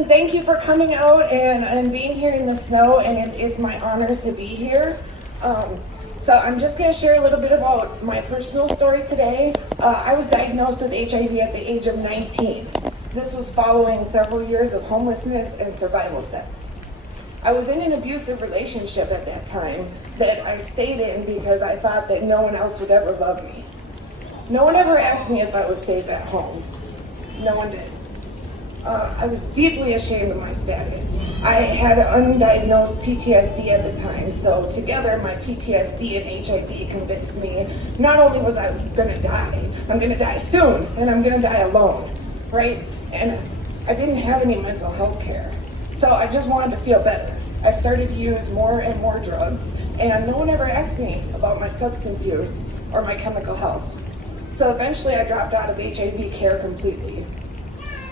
and thank you for coming out and being here in the snow, and it's my honor to be here. So I'm just going to share a little bit about my personal story today. I was diagnosed with HIV at the age of 19. This was following several years of homelessness and survival sex. I was in an abusive relationship at that time that I stayed in because I thought that no one else would ever love me. No one ever asked me if I was safe at home. No one did. I was deeply ashamed of my status. I had undiagnosed PTSD at the time, so together my PTSD and HIV convinced me not only was I gonna die, I'm gonna die soon, and I'm gonna die alone, right? And I didn't have any mental health care, so I just wanted to feel better. I started to use more and more drugs, and no one ever asked me about my substance use or my chemical health. So eventually I dropped out of HIV care completely.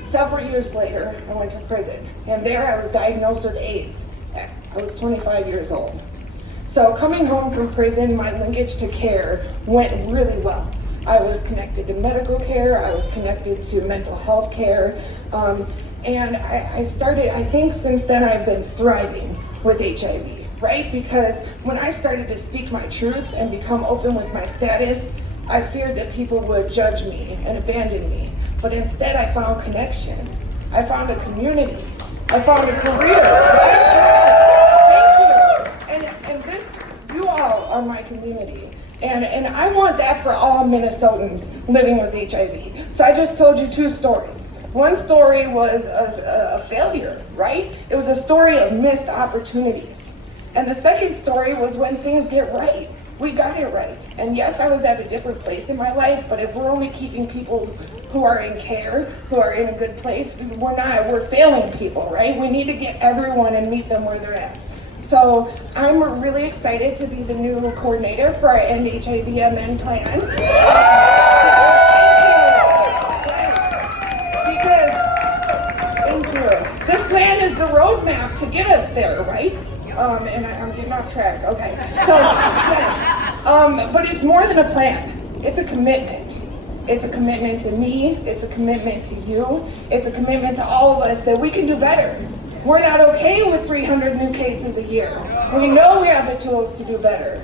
Several years later, I went to prison, and there I was diagnosed with AIDS. I was 25 years old. So coming home from prison, my linkage to care went really well. I was connected to medical care, I was connected to mental health care, and I think since then I've been thriving with HIV, right? Because when I started to speak my truth and become open with my status, I feared that people would judge me and abandon me. But instead I found connection. I found a community. I found a career, right? Thank you. And this, you all are my community. And I want that for all Minnesotans living with HIV. So I just told you two stories. One story was a failure, right? It was a story of missed opportunities. And the second story was when things get right. We got it right. And yes, I was at a different place in my life, but if we're only keeping people who are in care, who are in a good place, we're failing people, right? We need to get everyone and meet them where they're at. So I'm really excited to be the new coordinator for our End HIV MN plan. Thank you. This plan is the roadmap to get us there, right? And I'm getting off track, okay. So, yes, but it's more than a plan. It's a commitment. It's a commitment to me, it's a commitment to you, it's a commitment to all of us that we can do better. We're not okay with 300 new cases a year. We know we have the tools to do better.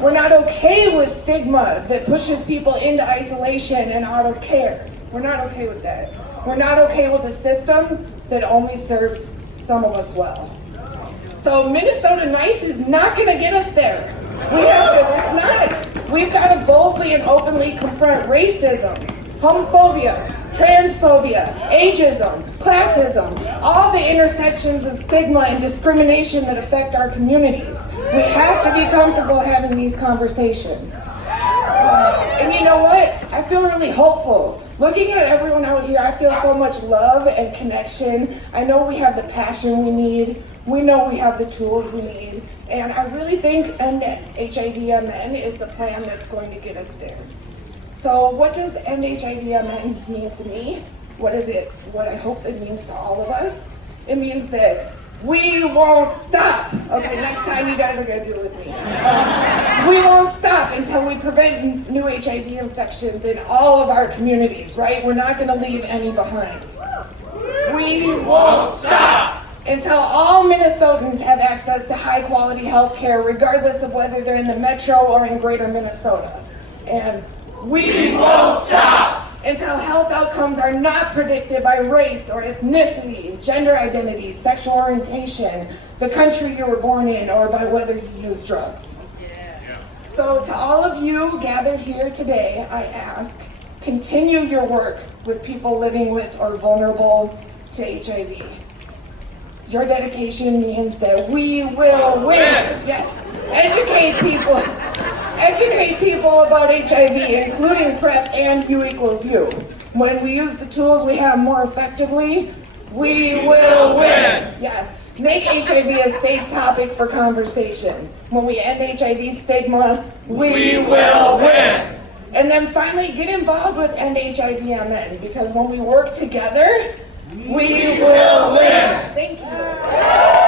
We're not okay with stigma that pushes people into isolation and out of care. We're not okay with that. We're not okay with a system that only serves some of us well. So Minnesota Nice is not going to get us there. It's not. We've got to boldly and openly confront racism, homophobia, transphobia, ageism, classism, all the intersections of stigma and discrimination that affect our communities. We have to be comfortable having these conversations. And you know what? I feel really hopeful. Looking at everyone out here, I feel so much love and connection. I know we have the passion we need. We know we have the tools we need. And I really think End HIV MN is the plan that's going to get us there. So what does End HIV MN mean to me? What I hope it means to all of us? It means that we won't stop. Okay, next time you guys are going to do it with me. We won't stop until we prevent new HIV infections in all of our communities, right? We're not going to leave any behind. We won't stop until all Minnesotans have access to high quality health care, regardless of whether they're in the metro or in greater Minnesota. And we won't stop until health outcomes are not predicted by race or ethnicity, gender identity, sexual orientation, the country you were born in, or by whether you use drugs. So to all of you gathered here today, I ask, continue your work with people living with or vulnerable to HIV. Your dedication means that we will win. Yes. Educate people about HIV, including PrEP and U equals U. When we use the tools we have more effectively, we will win. Yeah. Make HIV a safe topic for conversation. When we end HIV stigma, we will win. And then finally, get involved with End HIV MN, because when we work together, we will win. Thank you.